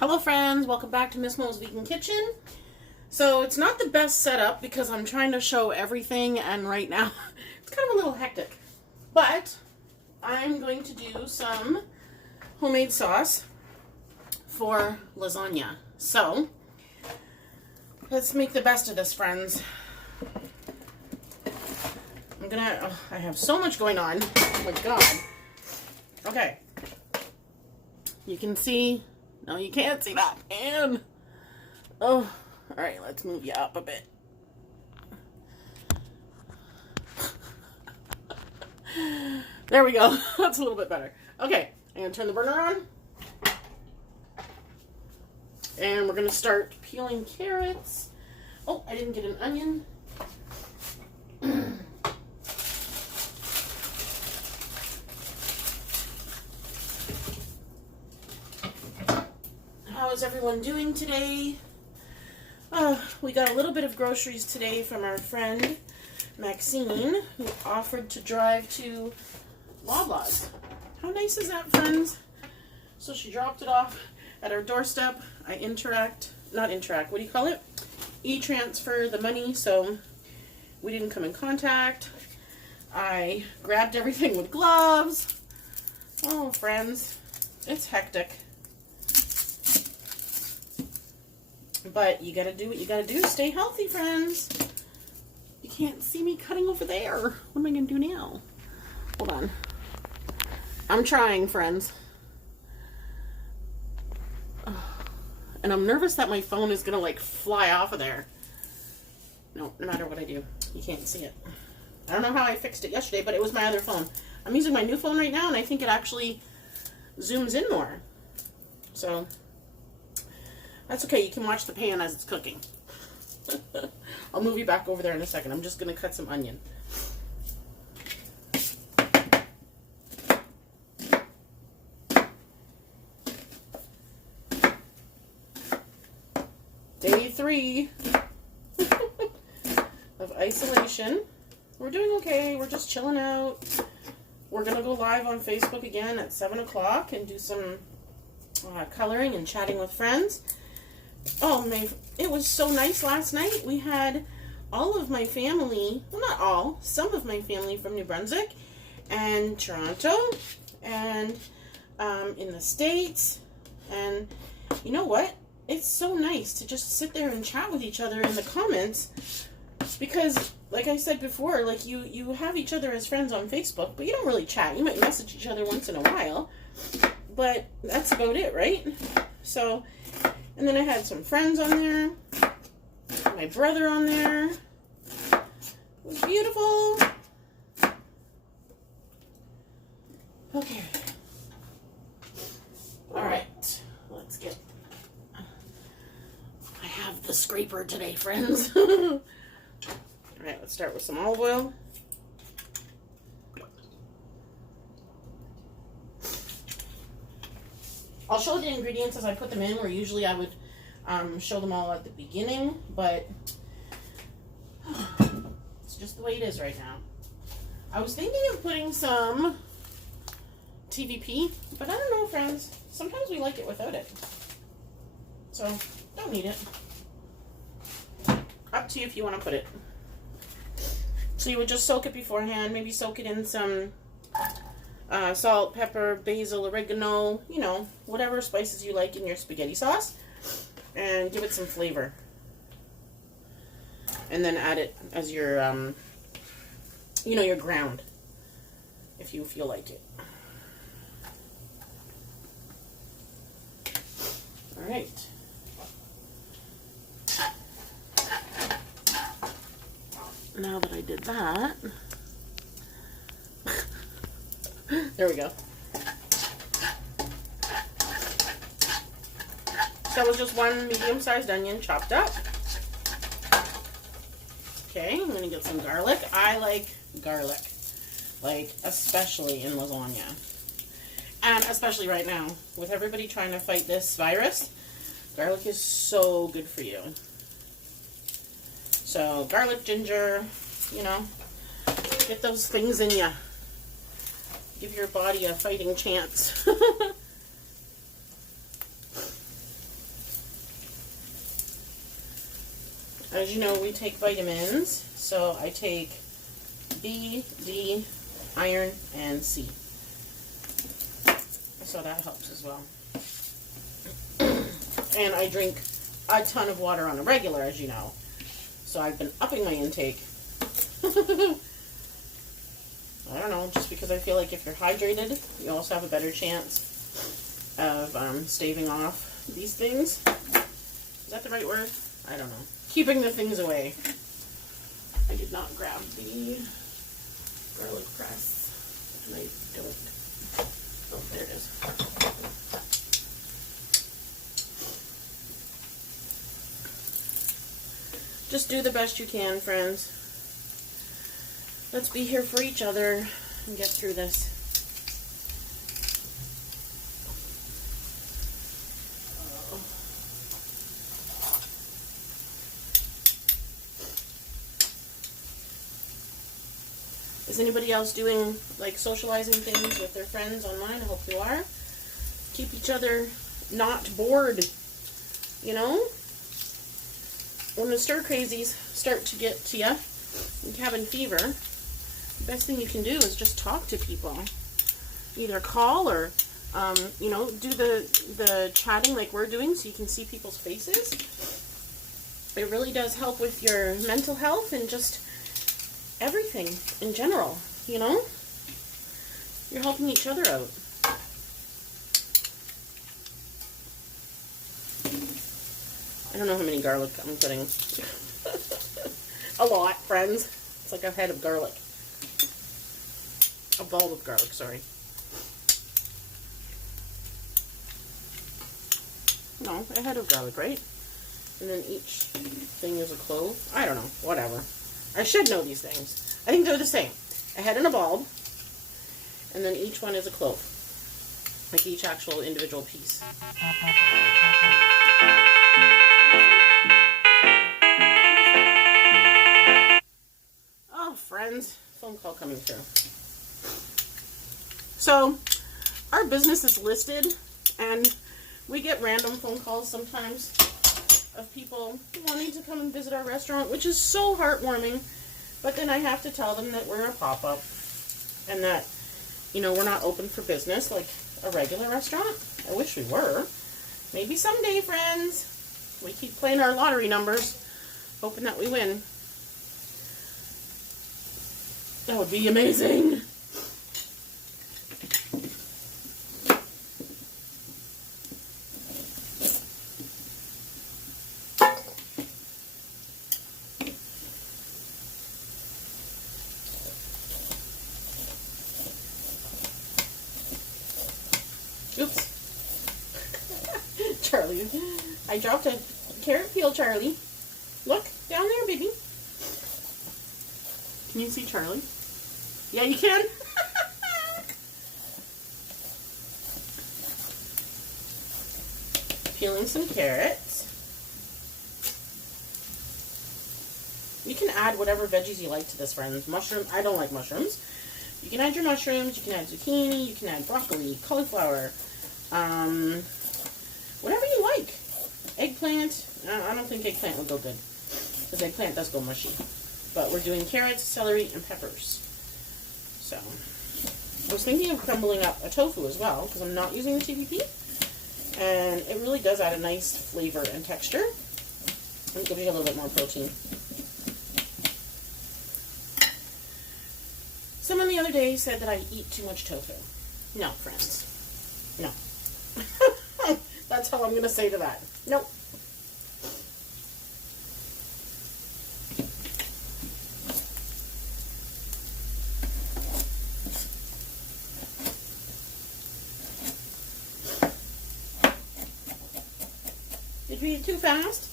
Hello friends, welcome back to Miss Mo's Vegan Kitchen. So it's not the best setup because I'm trying to show everything and right now it's kind of a little hectic. But I'm going to do some homemade sauce for lasagna. So let's make the best of this, friends. I have so much going on. Oh my god. Okay. You can see. No, you can't see that. And oh, all right. Let's move you up a bit. There we go. That's a little bit better. Okay, I'm gonna turn the burner on, and we're gonna start peeling carrots. Oh, I didn't get an onion. How is everyone doing today? We got a little bit of groceries today from our friend Maxine, who offered to drive to Loblaws. How nice is that, friends? So she dropped it off at our doorstep. I what do you call it? E-transfer the money, so we didn't come in contact. I grabbed everything with gloves. Oh, friends, it's hectic. But you gotta do what you gotta do. Stay healthy, friends. You can't see me cutting over there. What am I gonna do now? Hold on. I'm trying, friends. And I'm nervous that my phone is gonna like fly off of there. No matter what I do, you can't see it. I don't know how I fixed it yesterday, but it was my other phone. I'm using my new phone right now, and I think it actually zooms in more. So that's okay. You can watch the pan as it's cooking. I'll move you back over there in a second. I'm just going to cut some onion. Day 3 of isolation. We're doing okay. We're just chilling out. We're going to go live on Facebook again at 7 o'clock and do some coloring and chatting with friends. Oh, it was so nice last night. We had all of my family, well, not all, some of my family from New Brunswick and Toronto and in the States. And you know what? It's so nice to just sit there and chat with each other in the comments because, like I said before, like you have each other as friends on Facebook, but you don't really chat. You might message each other once in a while, but that's about it, right? So, and then I had some friends on there, my brother on there. It was beautiful. Okay. All right. Let's get. I have the scraper today, friends. All right. Let's start with some olive oil. I'll show the ingredients as I put them in, where usually I would show them all at the beginning, but it's just the way it is right now. I was thinking of putting some TVP, but I don't know, friends. Sometimes we like it without it. So, don't need it. Up to you if you want to put it. So you would just soak it beforehand, maybe soak it in some salt, pepper, basil, oregano, you know, whatever spices you like in your spaghetti sauce, and give it some flavor. And then add it as your, you know, your ground, if you feel like it. All right. Now that I did that, there we go. That was just one medium-sized onion chopped up. Okay, I'm going to get some garlic. I like garlic, like especially in lasagna. And especially right now, with everybody trying to fight this virus, garlic is so good for you. So garlic, ginger, you know, get those things in you. Give your body a fighting chance. As you know, we take vitamins, so I take B, D, iron, and C. So that helps as well. And I drink a ton of water on a regular, as you know. So I've been upping my intake. I don't know, just because I feel like if you're hydrated, you also have a better chance of staving off these things. Is that the right word? I don't know. Keeping the things away. I did not grab the garlic press, and I don't. Oh, there it is. Just do the best you can, friends. Let's be here for each other and get through this. Is anybody else doing like socializing things with their friends online? I hope you are. Keep each other not bored, you know? When the stir crazies start to get to you, and cabin fever, the best thing you can do is just talk to people. Either call or, you know, do the chatting like we're doing so you can see people's faces. It really does help with your mental health and just everything in general, you know? You're helping each other out. I don't know how many garlic I'm putting. A lot, friends. It's like a head of garlic. A bulb of garlic, sorry. No, a head of garlic, right? And then each thing is a clove. I don't know, whatever. I should know these things. I think they're the same. A head and a bulb, and then each one is a clove. Like each actual individual piece. Oh, friends. Phone call coming through. So, our business is listed, and we get random phone calls sometimes of people wanting to come and visit our restaurant, which is so heartwarming. But then I have to tell them that we're a pop-up and that, you know, we're not open for business like a regular restaurant. I wish we were. Maybe someday, friends. We keep playing our lottery numbers, hoping that we win. That would be amazing. Oops. Charlie. I dropped a carrot peel, Charlie. Look, down there, baby. Can you see Charlie? Yeah, you can. Peeling some carrots. You can add whatever veggies you like to this, friends. Mushroom. I don't like mushrooms. You can add your mushrooms. You can add zucchini. You can add broccoli, cauliflower. Whatever you like. Eggplant. I don't think eggplant would go good, because eggplant does go mushy. But we're doing carrots, celery, and peppers. So, I was thinking of crumbling up a tofu as well, because I'm not using the TVP. And it really does add a nice flavor and texture. And give you a little bit more protein. Someone the other day said that I eat too much tofu. No, friends. No. That's all I'm going to say to that. Nope. Did we eat too fast?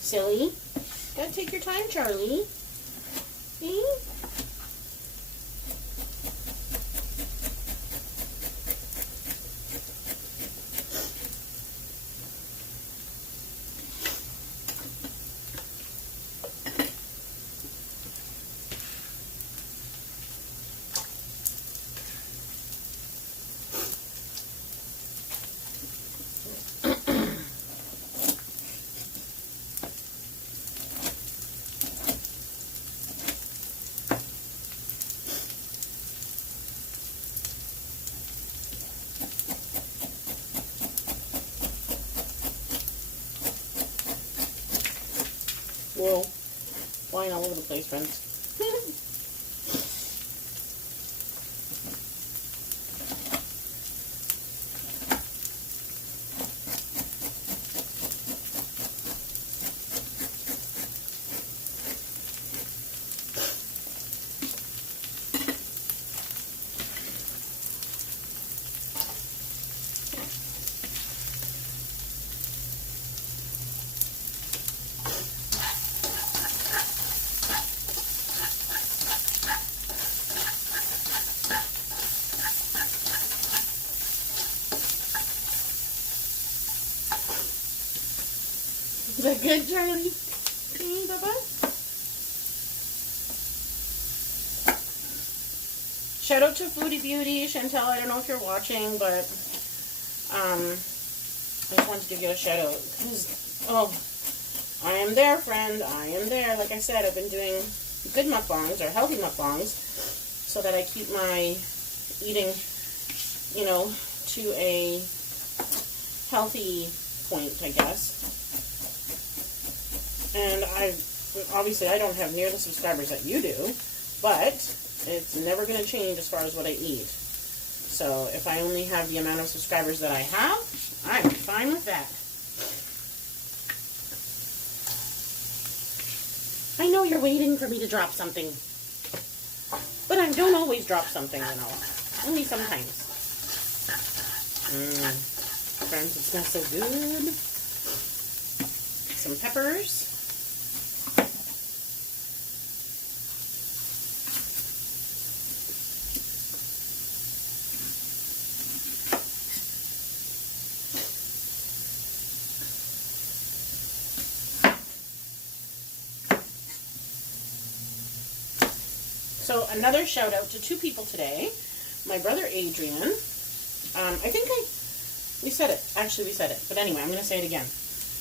Silly. Gotta take your time, Charlie. See? Whoa. Flying all over the place, friends. Is that good, Charlie? Bye-bye. Shout out to Foodie Beauty. Chantel, I don't know if you're watching, but I just wanted to give you a shout out. Oh, I am there, friend. I am there. Like I said, I've been doing good mukbangs, or healthy mukbangs, so that I keep my eating, you know, to a healthy point, I guess. And obviously I don't have near the subscribers that you do, but it's never going to change as far as what I eat. So if I only have the amount of subscribers that I have, I'm fine with that. I know you're waiting for me to drop something, but I don't always drop something, you know. Only sometimes. Friends, it smells so good. Some peppers. So another shout out to two people today. My brother Adrian. I think we said it. Actually, we said it. But anyway, I'm going to say it again.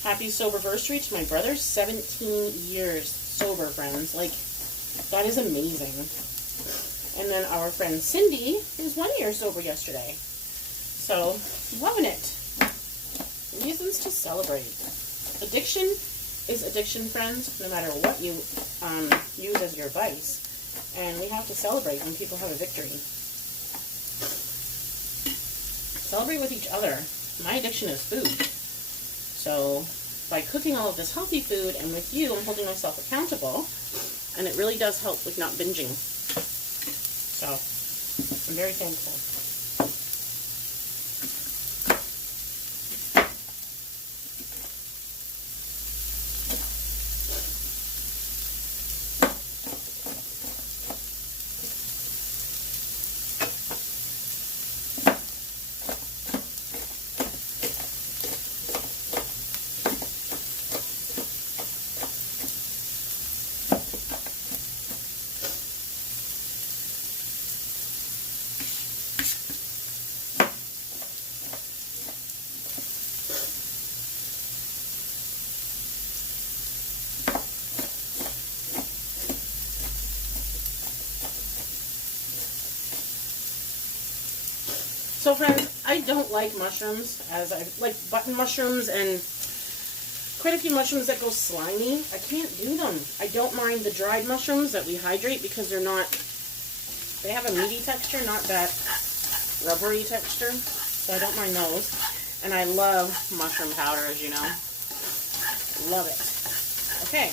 Happy soberversary to my brother. 17 years sober, friends. Like, that is amazing. And then our friend Cindy is 1 year sober yesterday. So, loving it. Reasons to celebrate. Addiction is addiction, friends, no matter what you use as your vice. And we have to celebrate when people have a victory. Celebrate with each other. My addiction is food. So by cooking all of this healthy food and with you, I'm holding myself accountable. And it really does help with not binging. So I'm very thankful. So friends, I don't like mushrooms, as I like button mushrooms and quite a few mushrooms that go slimy. I can't do them. I don't mind the dried mushrooms that we hydrate because they have a meaty texture, not that rubbery texture. So I don't mind those. And I love mushroom powder, as you know. Love it. Okay.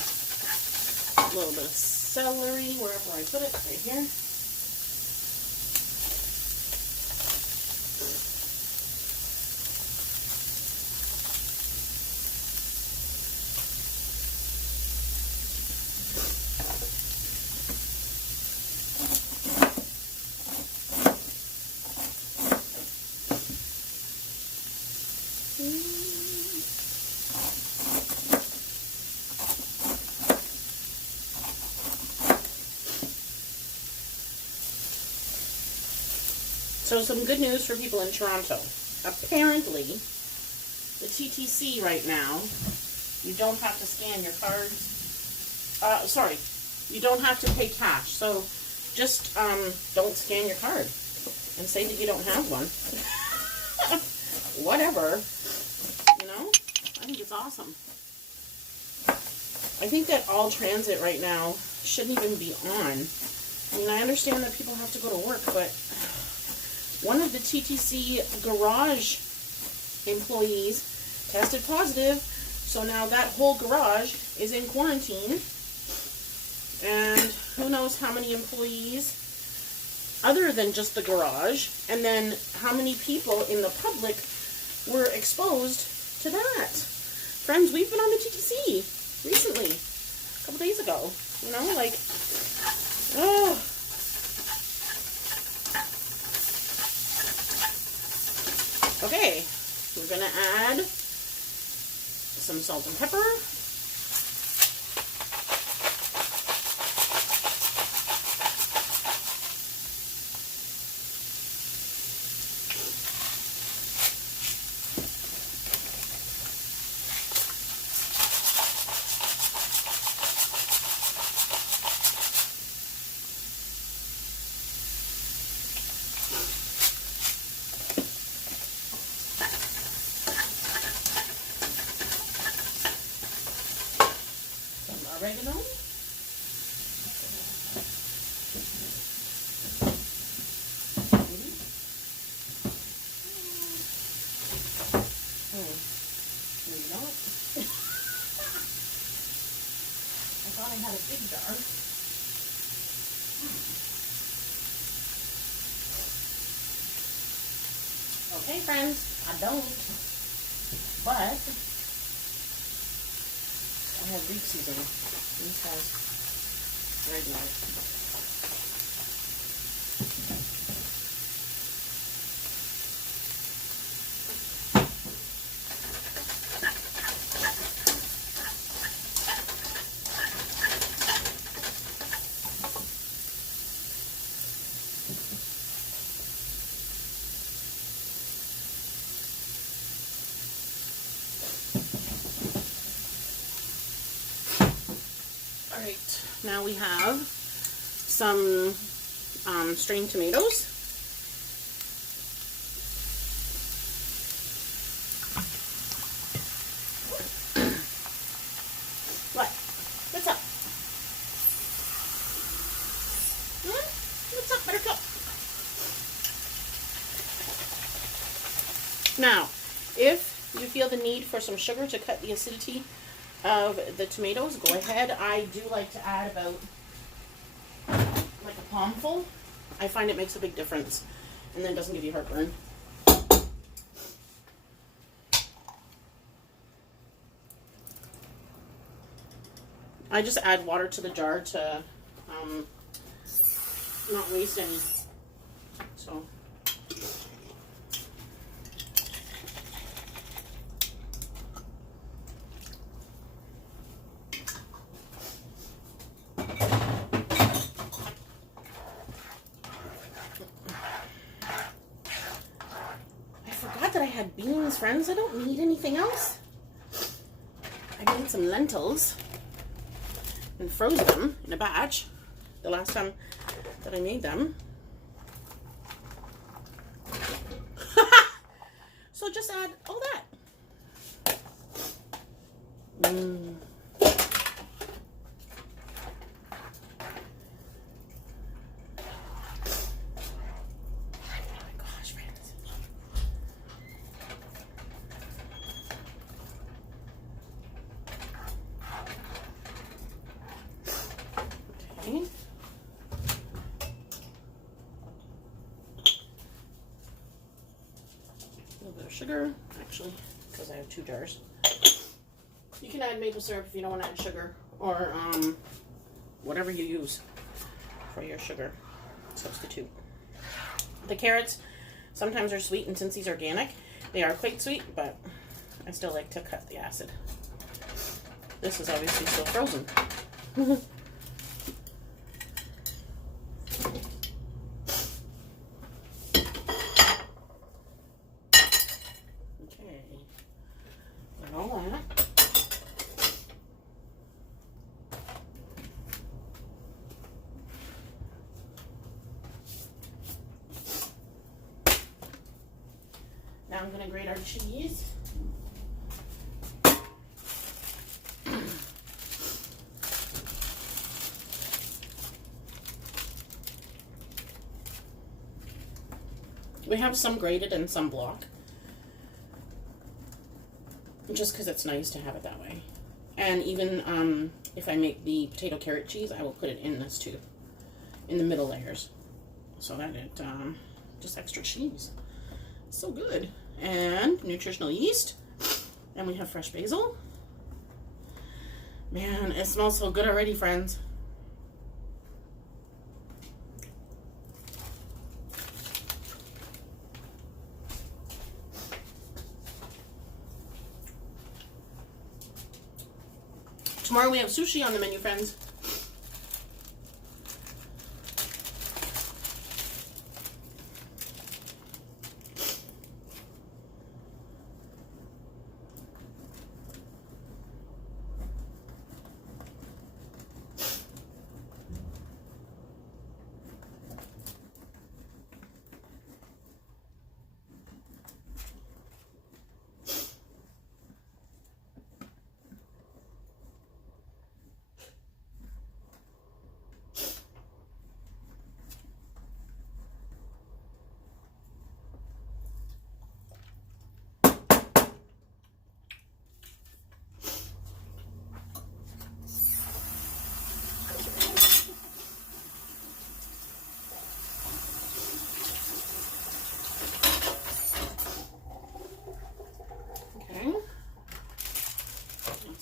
A little bit of celery, wherever I put it, right here. So some good news for people in Toronto. Apparently, the TTC right now, you don't have to scan your cards. You don't have to pay cash. So just don't scan your card and say that you don't have one. Whatever. You know? I think it's awesome. I think that all transit right now shouldn't even be on. I mean, I understand that people have to go to work, but one of the TTC garage employees tested positive, so now that whole garage is in quarantine, and who knows how many employees other than just the garage, and then how many people in the public were exposed to that. Friends, we've been on the TTC recently, a couple days ago, you know, like, oh. Okay, we're gonna add some salt and pepper. Oregano. Maybe not. I thought I had a big jar. Okay, friends, I don't. But I have Greek seasoning. These guys, very nice. Alright, now we have some strained tomatoes. What? What's up? What's up, Buttercup? Now, if you feel the need for some sugar to cut the acidity of the tomatoes, go ahead. I do like to add about like a palmful. I find it makes a big difference, and then doesn't give you heartburn. I just add water to the jar to not waste any. So. That I had beans, friends. I don't need anything else. I made some lentils and froze them in a batch the last time that I made them. So just add all that. Okay. A little bit of sugar, actually, because I have 2 jars. You can add maple syrup if you don't want to add sugar, or whatever you use for your sugar substitute. The carrots sometimes are sweet, and since these are organic, they are quite sweet, but I still like to cut the acid. This is obviously still frozen. Now I'm going to grate our cheese. We have some grated and some block. Just because it's nice to have it that way. And even if I make the potato carrot cheese, I will put it in this too. In the middle layers. So that it, just extra cheese. So good. And nutritional yeast. And we have fresh basil. Man, it smells so good already, friends. Tomorrow we have sushi on the menu, friends.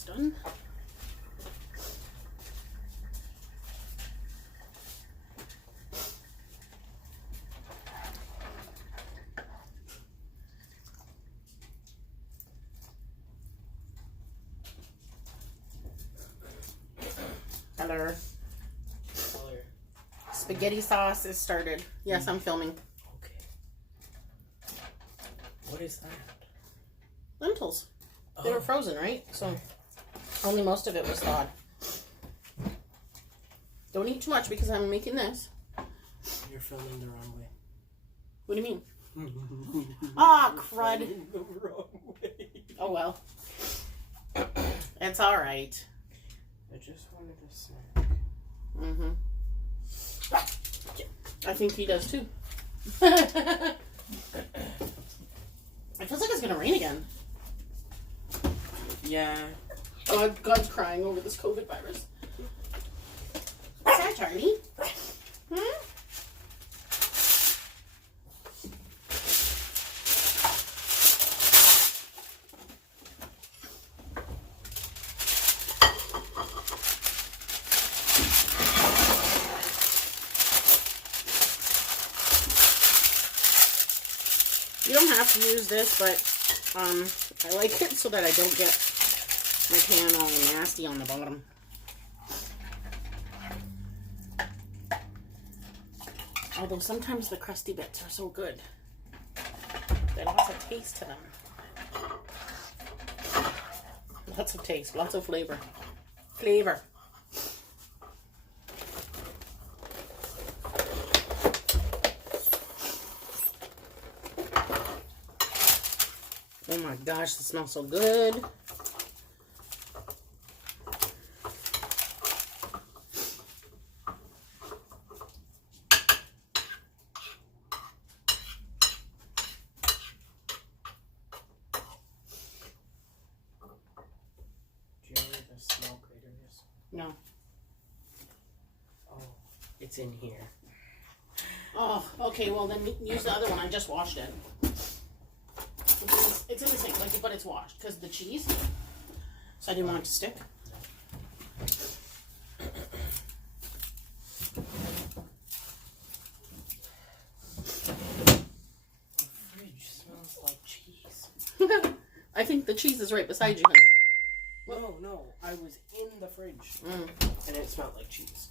Done. Color. Spaghetti sauce is started. Yes, I'm filming. Okay. What is that? Lentils. They were frozen, right? So only most of it was thawed. Don't eat too much because I'm making this. You're filming the wrong way. What do you mean? Ah, crud. The wrong way. Oh well. It's alright. I just wanted a snack. Mm-hmm. I think he does too. It feels like it's gonna rain again. Yeah. God's crying over this COVID virus. What's that, Charlie? Hmm? You don't have to use this, but I like it so that I don't get my pan all nasty on the bottom. Although sometimes the crusty bits are so good. They have lots of taste to them. Lots of taste, lots of flavor. Flavor. Oh my gosh, this smells so good. Do you know where the small grater is? No. Oh, it's in here. Oh, okay, well then use the other one. I just washed it. It's in the sink, like, but it's washed because of the cheese. So I didn't want it to stick. The fridge smells like cheese. I think the cheese is right beside you, honey. No, I was in the fridge Mm. and it smelled like cheese.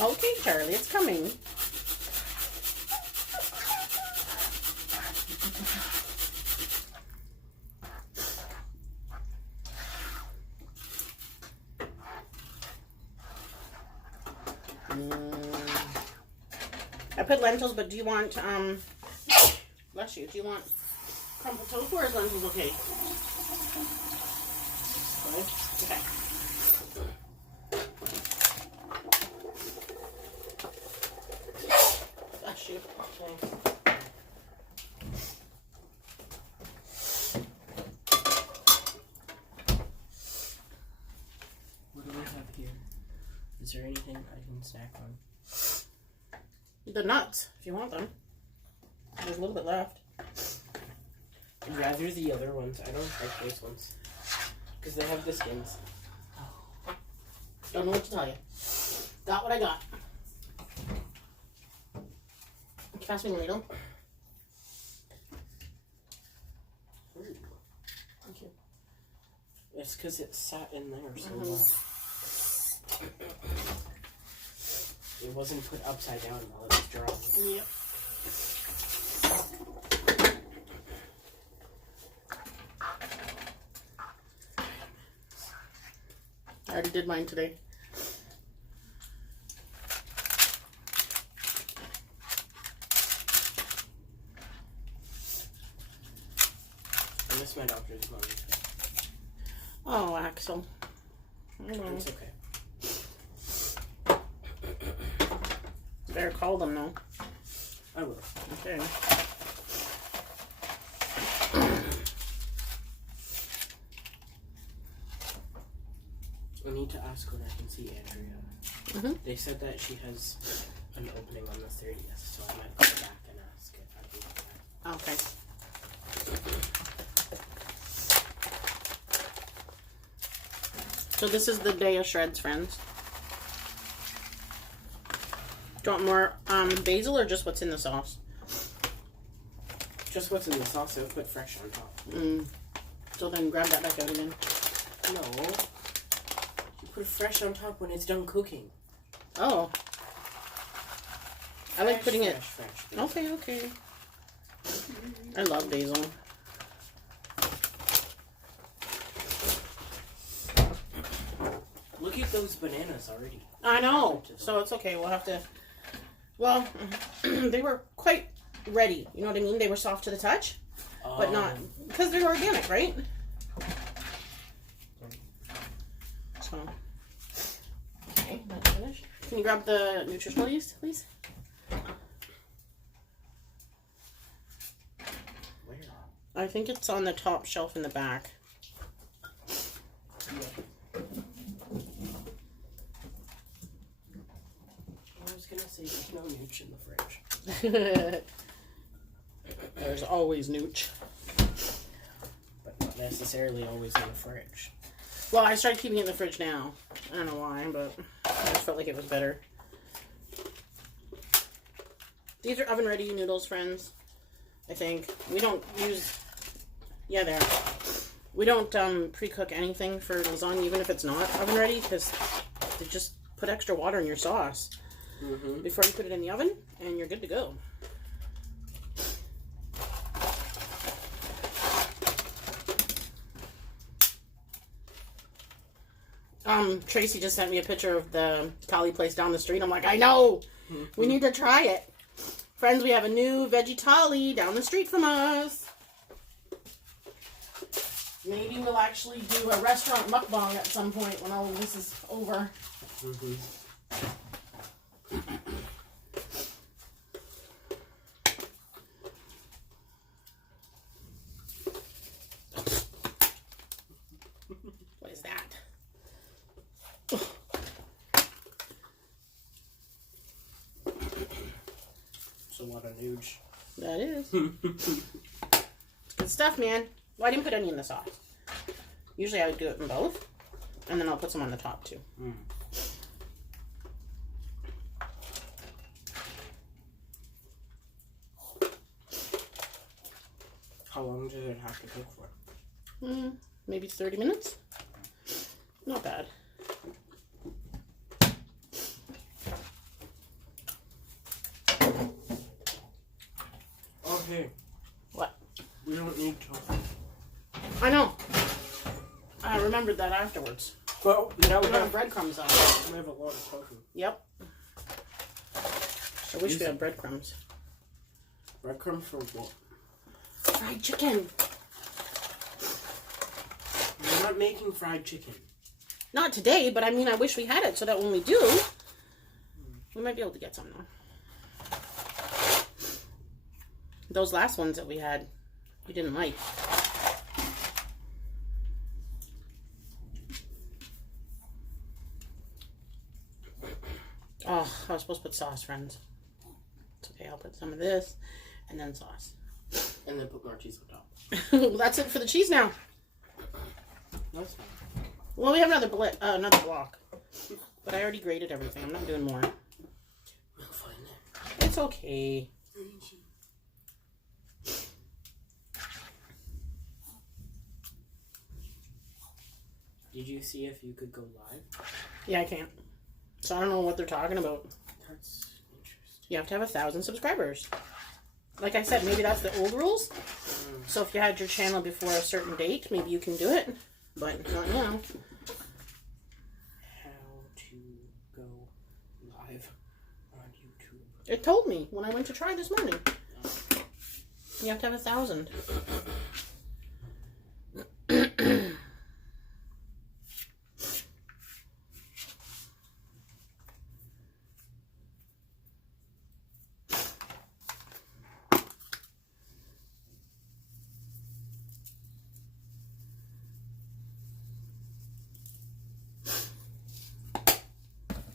Okay, Charlie, it's coming. I put lentils, but do you want, bless you, do you want crumbled tofu or is lentils okay? Okay. Bless you. Okay. What do we have here? Is there anything I can snack on? The nuts, if you want them. There's a little bit left. I'd rather the other ones. I don't like those ones. Because they have the skins. Don't know what to tell you. Got what I got. Can you pass me the ladle? Ooh. Thank you. It's because it sat in there so long. It wasn't put upside down while it was drying. Yep. I already did mine today. I miss my doctor's mom. Oh, Axel. I know. It's okay. Better call them though. I will. Okay. I need to ask when I can see Andrea. They said that she has an opening on the 30th, so I might go back and ask if I can get that. Okay. So this is the day of shreds, friends. Do you want more basil or just what's in the sauce? Just what's in the sauce, I'll put fresh on top. So then grab that back out again. No. You put fresh on top when it's done cooking. Oh. I like putting it... Fresh. Okay, okay. I love basil. Look at those bananas already. I know. So it's okay. We'll have to... Well, they were quite ready. You know what I mean? They were soft to the touch. But not... Because they're organic, right? So... Okay, that's finished. Can you grab the nutritional yeast, please? Where? I think it's on the top shelf in the back. I was gonna say there's no nooch in the fridge. There's always nooch. But not necessarily always in the fridge. Well, I started keeping it in the fridge now. I don't know why, but I just felt like it was better. These are oven-ready noodles, friends. I think. We don't use... Yeah, there. We don't pre-cook anything for lasagna, even if it's not oven-ready, because they just put extra water in your sauce before you put it in the oven, and you're good to go. Tracy just sent me a picture of the Kali place down the street. I'm like, I know! We need to try it. Friends, we have a new veggie tali down the street from us. Maybe we'll actually do a restaurant mukbang at some point when all of this is over. What is that? It's a lot of nooch. That is. It's good stuff, man. Well, I didn't put any in the sauce. Usually I would do it in both. And then I'll put some on the top, too. How long does it have to cook for? Maybe 30 minutes. Not bad. Okay. What? We don't need tofu. I know. I remembered that afterwards. Well, now we We have have breadcrumbs on. we have a lot of tofu. Yep. I wish we had breadcrumbs. Breadcrumbs for what? Fried chicken. We're not making fried chicken. Not today, but I mean, I wish we had it so that when we do, we might be able to get some now. Those last ones that we had, we didn't like. Oh, I was supposed to put sauce, friends. It's okay, I'll put some of this and then sauce. And then put more cheese on top. Well, that's it for the cheese now. That's fine. Well, we have another block. But I already grated everything. I'm not doing more. We'll find it. It's okay. Did you see if you could go live? Yeah, I can't. So I don't know what they're talking about. That's interesting. You have to have 1,000 subscribers. Like I said, maybe that's the old rules. So if you had your channel before a certain date, maybe you can do it. But not now. How to go live on YouTube? It told me when I went to try this morning. You have to have 1,000.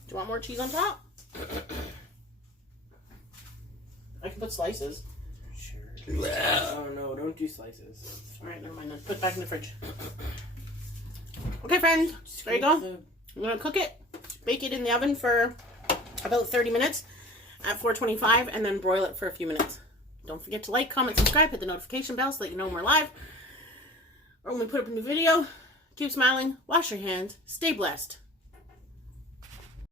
Do you want more cheese on top? I can put slices. Sure. Oh no, don't do slices. Alright, never mind then. Put it back in the fridge. Okay, friends. There you go. I'm going to cook it. Bake it in the oven for about 30 minutes at 425 and then broil it for a few minutes. Don't forget to like, comment, subscribe, hit the notification bell so that you know when we're live or when we put up a new video. Keep smiling, wash your hands, stay blessed.